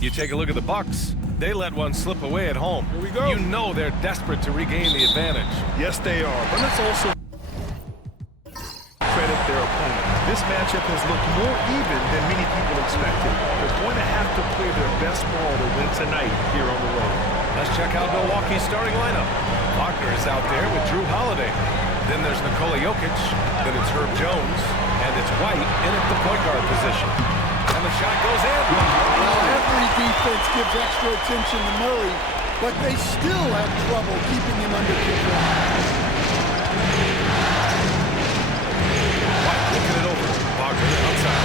You take a look at the Bucks. They let one slip away at home. Here we go. You know they're desperate to regain the advantage. Yes, they are. But let's also credit their opponent. This matchup has looked more even than many people expected. They're going to have to play their best ball to win tonight here on the road. Let's check out Milwaukee's starting lineup. Wagner is out there with Drew Holiday. Then there's Nikola Jokic. Then it's Herb Jones. And it's White in at the point guard position. And the shot goes in. Well, every defense gives extra attention to Murray, but they still have trouble keeping him under control. White looking it over. Wagner outside.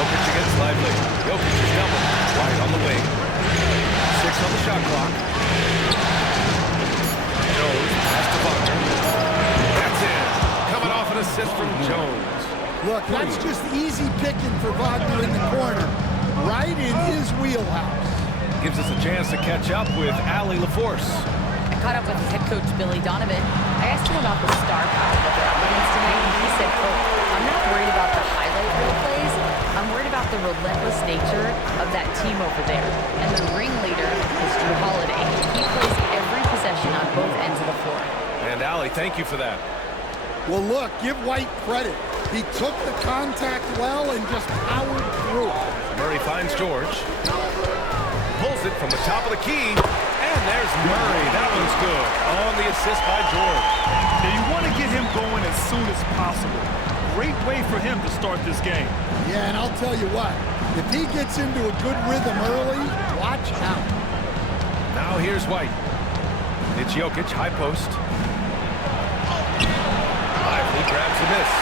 Jokic against Lively. Jokic is double. White on the wing. 6 on the shot clock. Jones pass to Wagner. That's it. Coming off an assist from Jones. Look, that's just easy picking for Wagner in the corner, right in his wheelhouse. Gives us a chance to catch up with Allie LaForce. I caught up with head coach Billy Donovan. I asked him about the star power that they're up against tonight, and he said, quote, "I'm not worried about the highlight reel plays. I'm worried about the relentless nature of that team over there. And the ringleader is Drew Holiday. He plays every possession on both ends of the floor." And Allie, thank you for that. Well, look, give White credit. He took the contact well and just powered through it. Murray finds George. Pulls it from the top of the key. And there's Murray. That one's good. On the assist by George. Now, you want to get him going as soon as possible. Great way for him to start this game. Yeah, and I'll tell you what, if he gets into a good rhythm early, watch out. Now here's White. It's Jokic, high post. Lively grabs the miss.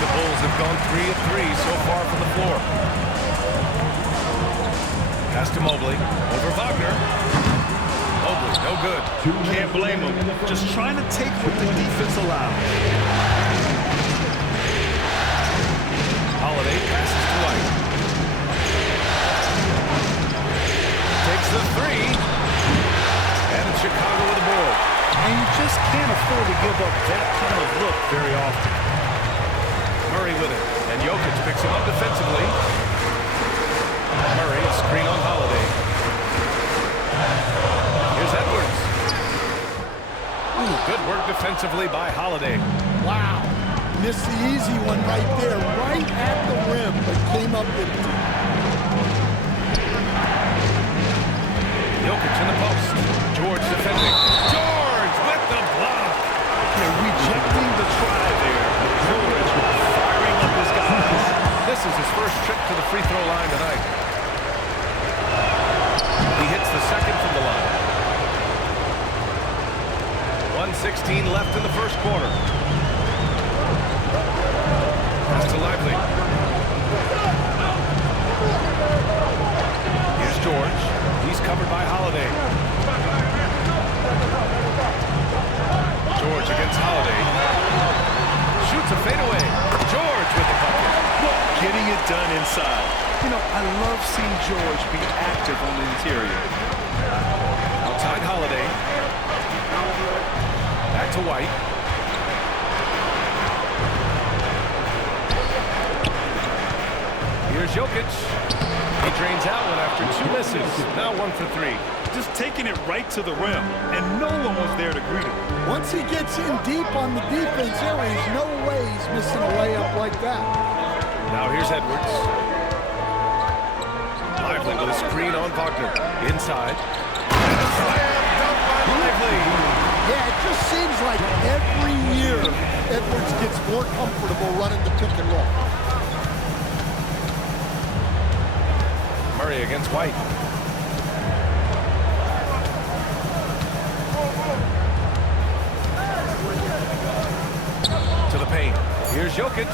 The Bulls have gone 3 of 3 so far from the floor. Pass to Mobley. Over Wagner. Mobley, no good. Can't blame him. Just trying to take what the defense allows. Holiday passes to White. Takes the 3. And it's Chicago with the board. And you just can't afford to give up that kind of look very often. Murray with it. And Jokic picks him up defensively. Murray, a screen on Holiday. Here's Edwards. Ooh, good work defensively by Holiday. Wow. Missed the easy one right there, right at the rim, but came up with it. Jokic in the post. George defending. George with the block. They're rejecting the try there. George firing up his guys. This is his first trip to the free throw line tonight. He hits the second from the line. 1:16 left in the first quarter. Pass to Lively. Here's George. He's covered by Holiday. George against Holiday. Shoots a fadeaway. George with the bucket. Getting it done inside. You know, I love seeing George be active on the interior. Outside Holiday. Back to White. Here's Jokic. He drains out one after 2 misses. Now 1 for 3. Just taking it right to the rim, and no one was there to greet him. Once he gets in deep on the defense area, there's no way he's missing a layup like that. Now here's Edwards. Lively with a screen on Wagner. Inside. And a slam dunk by Lively. Yeah, it just seems like every year Edwards gets more comfortable running the pick and roll. Murray against White. To the paint. Here's Jokic.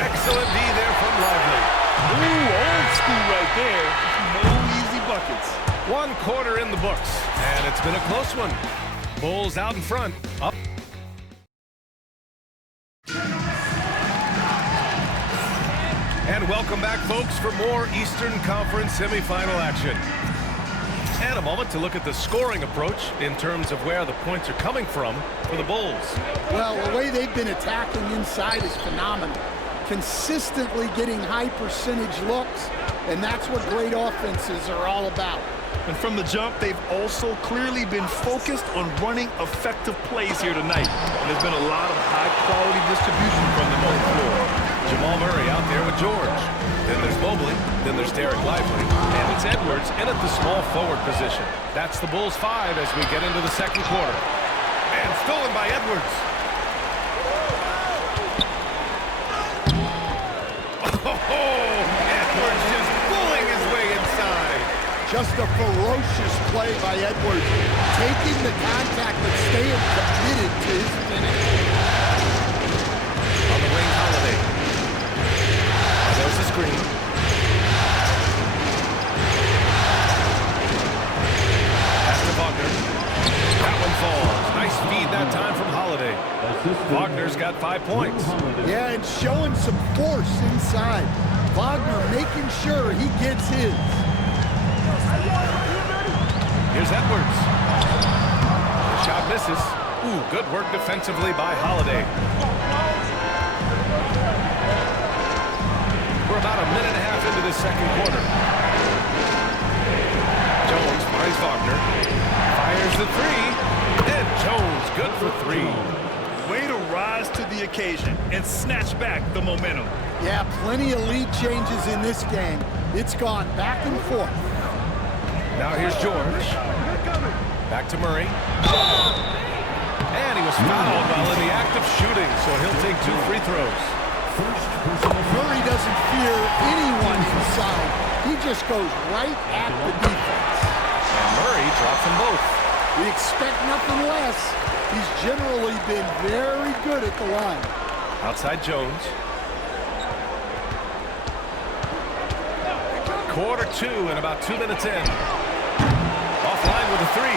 Excellent D there from Lively. Ooh, old school right there. No easy buckets. 1 quarter in the books. And it's been a close one. Bulls out in front. Up. And welcome back, folks, for more Eastern Conference semifinal action. And a moment to look at the scoring approach in terms of where the points are coming from for the Bulls. Well, the way they've been attacking inside is phenomenal. 30 consistently getting high percentage looks, and that's what great offenses are all about. And from the jump, they've also clearly been focused on running effective plays here tonight. And there's been a lot of high-quality distribution from them on the floor. Jamal Murray out there with George. Then there's Mobley. Then there's Derek Lively. And it's Edwards in at the small forward position. That's the Bulls 5 as we get into the second quarter. And stolen by Edwards. Oh, Edwards just pulling his way inside. Just a ferocious play by Edwards, taking the contact but staying committed to his finish. On the wing, Holiday. There's the screen. Pass to Wagner. That one falls. Nice feed that time from Holiday. Wagner's got 5 points. Yeah, and showing some force inside. Wagner making sure he gets his. Here's Edwards. The shot misses. Ooh, good work defensively by Holiday. We're about a minute and a half into this second quarter. Jones finds Wagner. Fires the three. And Jones good for 3. Way to rise to the occasion and snatch back the momentum. Yeah, plenty of lead changes in this game. It's gone back and forth. Now here's George. Back to Murray. And he was fouled while in the act of shooting, so he'll take 2 free throws. Murray doesn't fear anyone inside. He just goes right at the defense. And Murray drops them both. We expect nothing less. He's generally been very good at the line. Outside Jones. Quarter 2 and about 2 minutes in. Offline with a 3.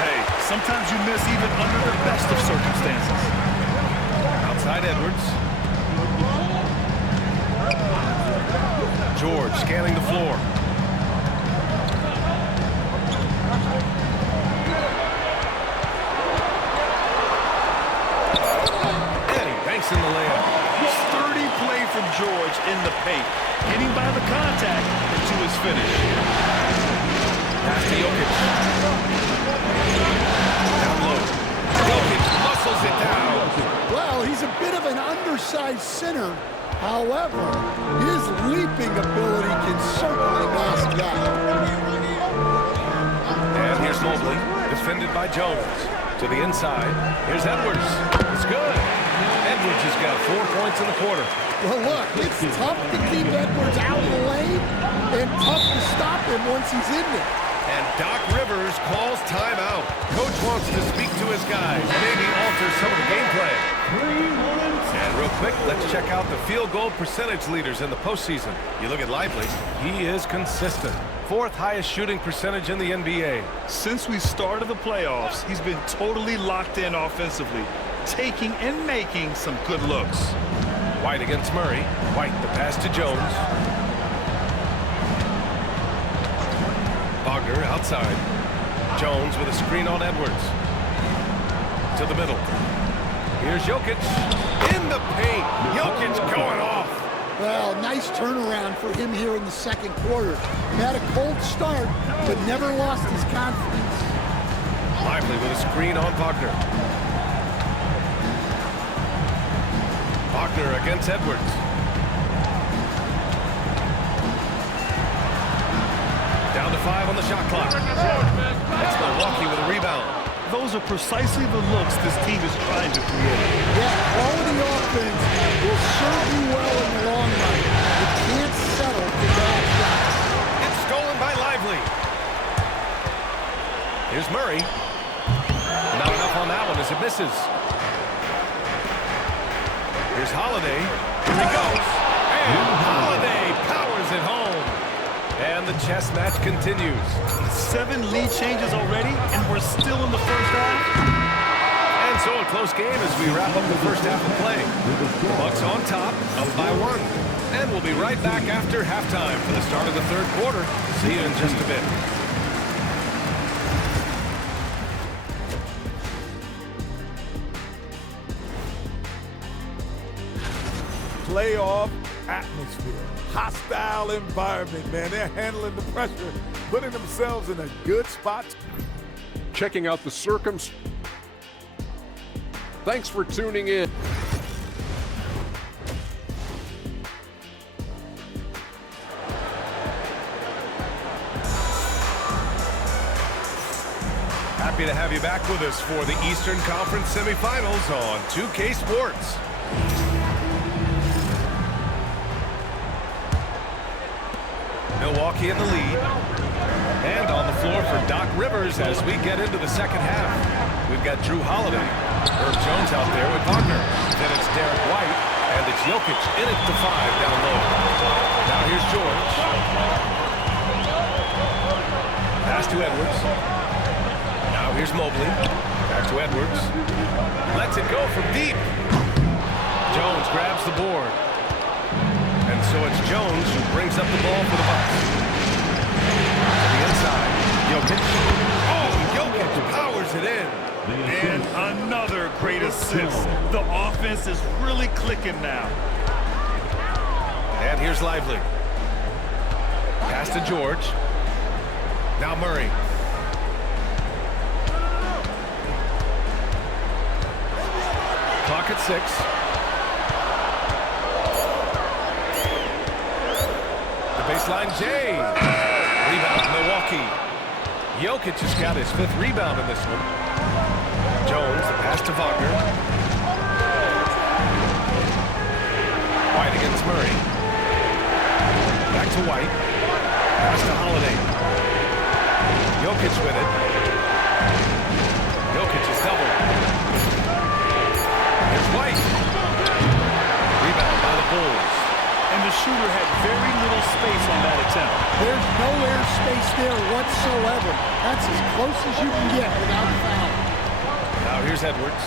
Hey, sometimes you miss even under the best of circumstances. Outside Edwards. George scanning the floor. And he banks in the layup. Sturdy play from George in the paint, getting by the contact and to his finish. Pass to Jokic. Down low. Jokic muscles it down. Well, he's a bit of an undersized center. However, his leaping ability can certainly mask that. And here's Mobley, defended by Jones. To the inside. Here's Edwards. It's good. Edwards has got 4 points in the quarter. Well, look, it's tough to keep Edwards out of the lane and tough to stop him once he's in there. And Doc Rivers calls timeout. Coach wants to speak to his guys, maybe alter some of the game plan. And real quick, let's check out the field goal percentage leaders in the postseason. You look at Lively, he is consistent. 4th highest shooting percentage in the NBA. Since we started the playoffs, he's been totally locked in offensively, taking and making some good looks. White against Murray. White, the pass to Jones. Wagner outside. Jones with a screen on Edwards. To the middle. Here's Jokic. In the paint. Jokic going off. Well, nice turnaround for him here in the second quarter. He had a cold start, but never lost his confidence. Lively with a screen on Wagner. Wagner against Edwards. Down to 5 on the shot clock. It's Milwaukee with a rebound. Those are precisely the looks this team is trying to create. Yeah, quality offense will serve you well in the long run. You can't settle for bad shots. It's stolen by Lively. Here's Murray. Not enough on that one as it misses. Here's Holiday. Here he goes. And Holiday powers it home. And the chess match continues. 7 lead changes already, and we're still in the first half. And so a close game as we wrap up the first half of play. Bucks on top, up by 1. And we'll be right back after halftime for the start of the third quarter. See you in just a bit. playoff atmosphere. Hostile environment, man. They're handling the pressure, putting themselves in a good spot. Checking out the Thanks for tuning in. Happy to have you back with us for the Eastern Conference semifinals on 2K Sports. Milwaukee in the lead. And on the floor for Doc Rivers as we get into the second half. We've got Drew Holiday. Herb Jones out there with Wagner. Then it's Derek White. And it's Jokic in it to 5 down low. Now here's George. Pass to Edwards. Now here's Mobley. Back to Edwards. Lets it go from deep. Jones grabs the board. And so it's Jones who brings up the ball for the Bucks. To the inside. Jokic. Oh, Jokic powers it in. And another great assist. The offense is really clicking now. And here's Lively. Pass to George. Now Murray. Clock at 6. The baseline Jay. Rebound Milwaukee. Jokic has got his 5th rebound in this one. Jones, the pass to Wagner. White against Murray. Back to White. Pass to Holiday. Jokic with it. Jokic is double. Here's White. Rebound by the Bulls. And the shooter had very little space on that attempt. There's no air space there whatsoever. That's as close as you can get without a foul. Now here's Edwards.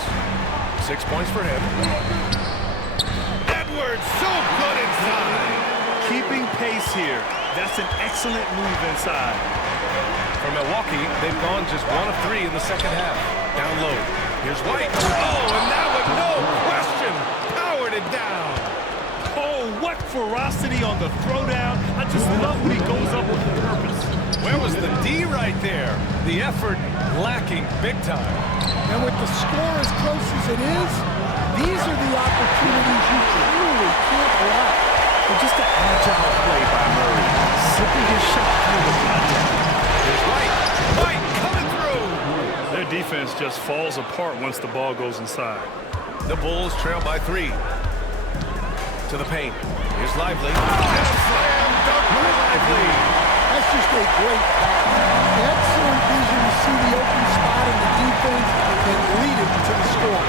6 points for him. Edwards, so good inside. Keeping pace here. That's an excellent move inside. For Milwaukee, they've gone just 1 of 3 in the second half. Down low. Here's White. Oh, and that with no question powered it down. Oh, what ferocity on the throwdown. I just love when he goes up with purpose. Where was the D right there? The effort lacking big time. And with the score as close as it is, these are the opportunities you truly can't block. But just an agile play by Murray. Zipping his shot through the contact. Here's White. White coming through. Their defense just falls apart once the ball goes inside. The Bulls trail by 3. To the paint. Here's Lively. And a slam dunk by Lively. That's just a great pass. Excellent vision to see the open spot in the defense and lead it to the score.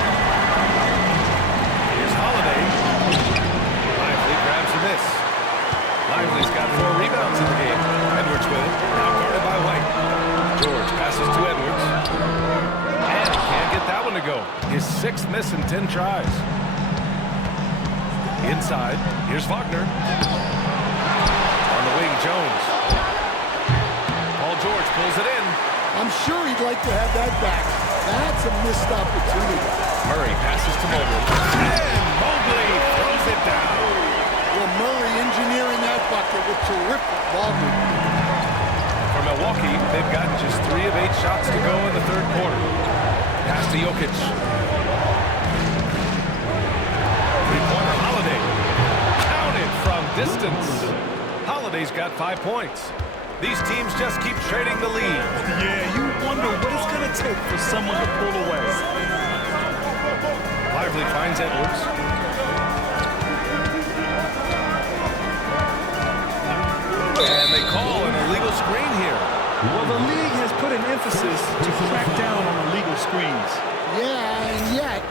Here's Holiday. Lively grabs a miss. Lively's got 4 rebounds in the game. Edwards with it. Now guarded by White. George passes to Edwards. And he can't get that one to go. His 6th miss in 10 tries. Inside. Here's Wagner. On the wing, Jones. Paul George pulls it in. I'm sure he'd like to have that back. That's a missed opportunity. Murray passes to Mobley. And Mobley throws it down. Well, Murray engineering that bucket with terrific ball movement. For Milwaukee, they've gotten just 3 of 8 shots to go in the 3rd quarter. Pass to Jokic. Three-pointer Holiday. Counted from distance. Holiday's got 5 points. These teams just keep trading the lead. Yeah, you wonder what it's going to take for someone to pull away. Lively finds Edwards. And they call an illegal screen here. Well, the league has put an emphasis to crack down on illegal screens. Yeah, and yet,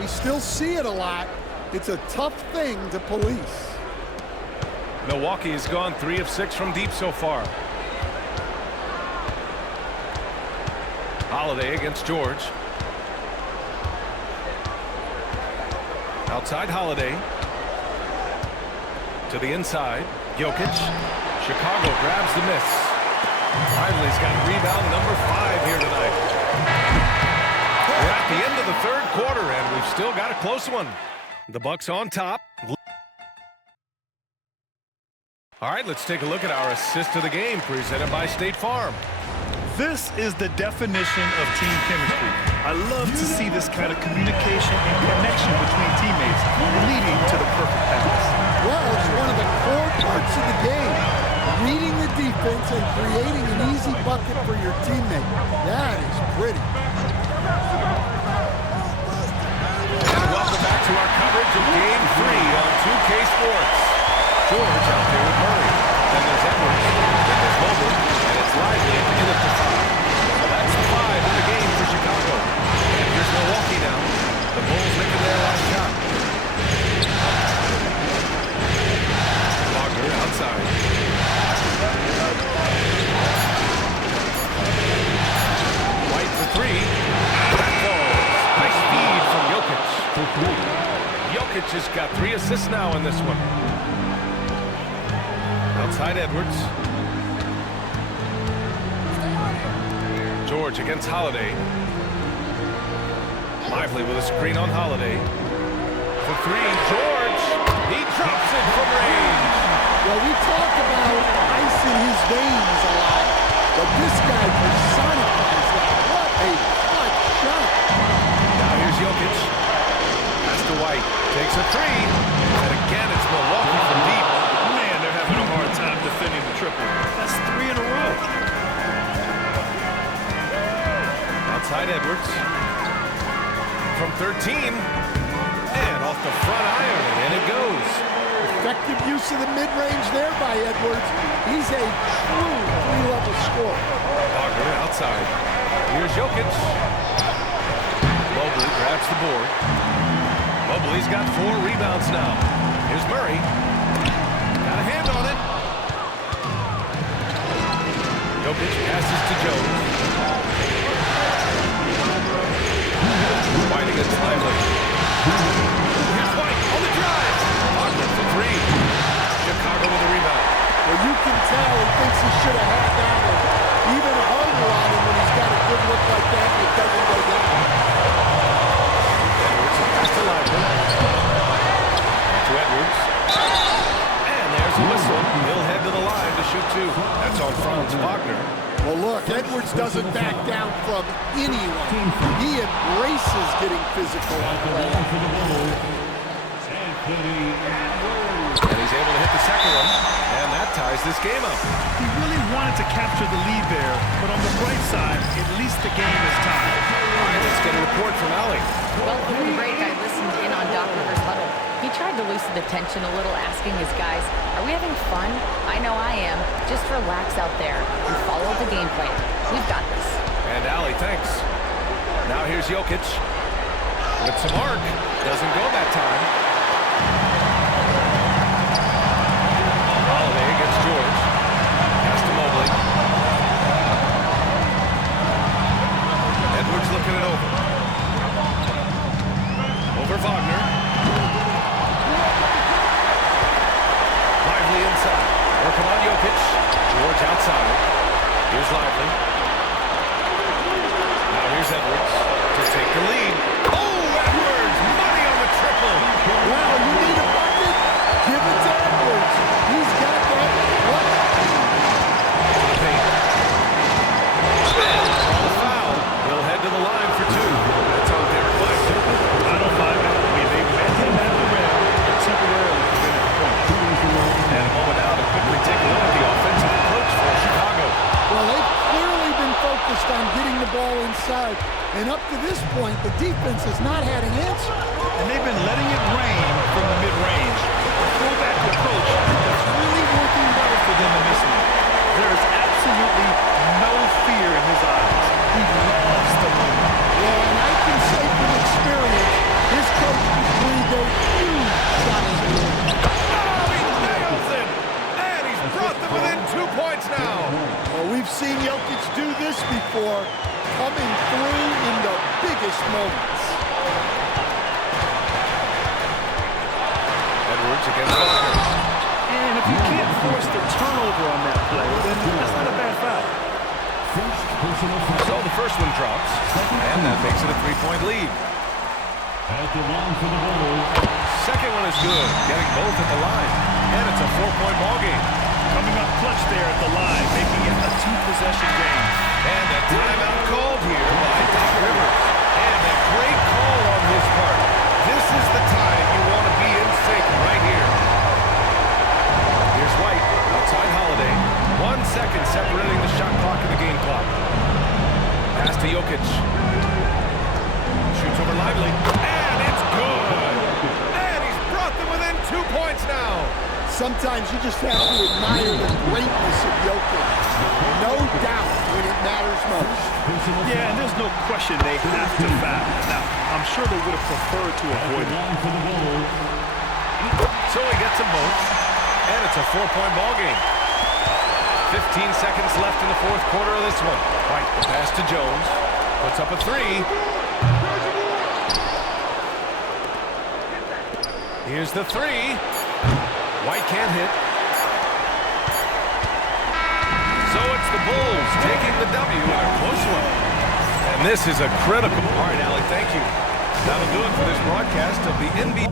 we still see it a lot. It's a tough thing to police. Milwaukee has gone 3 of 6 from deep so far. Holiday against George. Outside Holiday. To the inside. Jokic. Chicago grabs the miss. Lively's got rebound number 5 here tonight. We're at the end of the 3rd quarter, and we've still got a close one. The Bucks on top. All right, let's take a look at our assist of the game presented by State Farm. This is the definition of team chemistry. I love to see this kind of communication and connection between teammates leading to the perfect pass. Well, it's one of the core parts of the game. Reading the defense and creating an easy bucket for your teammate. That is pretty. And welcome back to our coverage of Game 3 on 2K Sports. George out there with Murray. Then there's Edwards. Then there's Moogle. And it's Lively at the end of the 5. So that's the 5 in the game for Chicago. And here's Milwaukee now. The Bulls making their last shot. Wagner outside. White for 3. That falls. Nice feed from Jokic. Jokic has got 3 assists now in this one. Outside Edwards. George against Holiday. Lively with a screen on Holiday. For 3, George. He drops it from range. Well, we talk about ice in his veins a lot, but this guy personifies that. What a clutch shot. Now here's Jokic. Pass to White. Takes a 3. And again, it's Milwaukee from deep. Man, they're having a hard time defending the triple. That's 3 in a row. Outside Edwards. From 13. And off the front iron, and it goes. Effective use of the mid-range there by Edwards. He's a true 3-level scorer. Wagner outside. Here's Jokic. Mobley grabs the board. Mobley's got 4 rebounds now. Here's Murray. Got a hand on it. Jokic passes to Jones. White against Lively. Here's White on the drive. Wagner for 3. Chicago with a rebound. Well, you can tell he thinks he should have had that one even harder on him when he's got a good look like that and it doesn't go down. Edwards pass to Lively. To Edwards. And there's a whistle. He'll head to the line to shoot 2. That's on Franz Wagner. Well, look, Edwards doesn't back down from anyone. He embraces getting physical on players. And he's able to hit the second one, and that ties this game up. He really wanted to capture the lead there, but on the bright side, at least the game is tied. All right, let's get a report from Allie. Well, before the break, I listened in on Doc Rivers' huddle. He tried to loosen the tension a little, asking his guys, are we having fun? I know I am. Just relax out there and follow the game plan. We've got this. And Allie, thanks. Now here's Jokic. With some arc. Doesn't go that time. Holiday against George. Pass to Mobley. Edwards looking it over. Over Wagner. Lively inside. Working on Jokic. George outside. Here's Lively. Now here's Edwards to take the lead. Oh, Edwards! Money on the triple! Wow, you need a bucket? Give it to Edwards. He's got that. What? To the paint. And on the foul. He'll head to the line for 2. That's on Derek White. I don't mind it. I mean, they met him at the rim temporarily to finish the point. And a moment now to quickly take a look at the offensive approach for Chicago. Well, they've clearly been focused on getting the ball inside. And up to this point, the defense has not had an answer. And they've been letting it rain from the mid-range. The fullback approach that's really working well for them in this league. There is absolutely no fear in his eyes. He loves the moment. Well, and I can say from experience, his coach has breathed a huge sigh of relief. Oh, he nails it! And he's brought them within 2 points now. Well, we've seen Jokic do this before, coming through in the biggest moments. Edwards against Wagner. And if you can't force the turnover on that play, then that's not a bad foul. So the first one drops, and that makes it a 3-point lead. Second one is good, getting both at the line, and it's a 4-point ball game. coming up clutch there at the line, making it a two-possession game. And a timeout called here by Doc Rivers. And a great call on his part. This is the time you want to be in sync right here. Here's White outside Holiday. 1 second separating the shot clock and the game clock. Pass to Jokic. Shoots over Lively. And it's good. And he's brought them within 2 points now. Sometimes you just have to admire the greatness of Jokic. No doubt when it matters most. Yeah, and there's no question they have to foul. Now, I'm sure they would have preferred to avoid it. So he gets them both. And it's a 4-point ball game. 15 seconds left in the fourth quarter of this one. White, the pass to Jones. Puts up a three. Here's the three. White can't hit. So it's the Bulls taking the W in a close one. And this is a critical... All right, Allie, thank you. That'll do it for this broadcast of the NBA.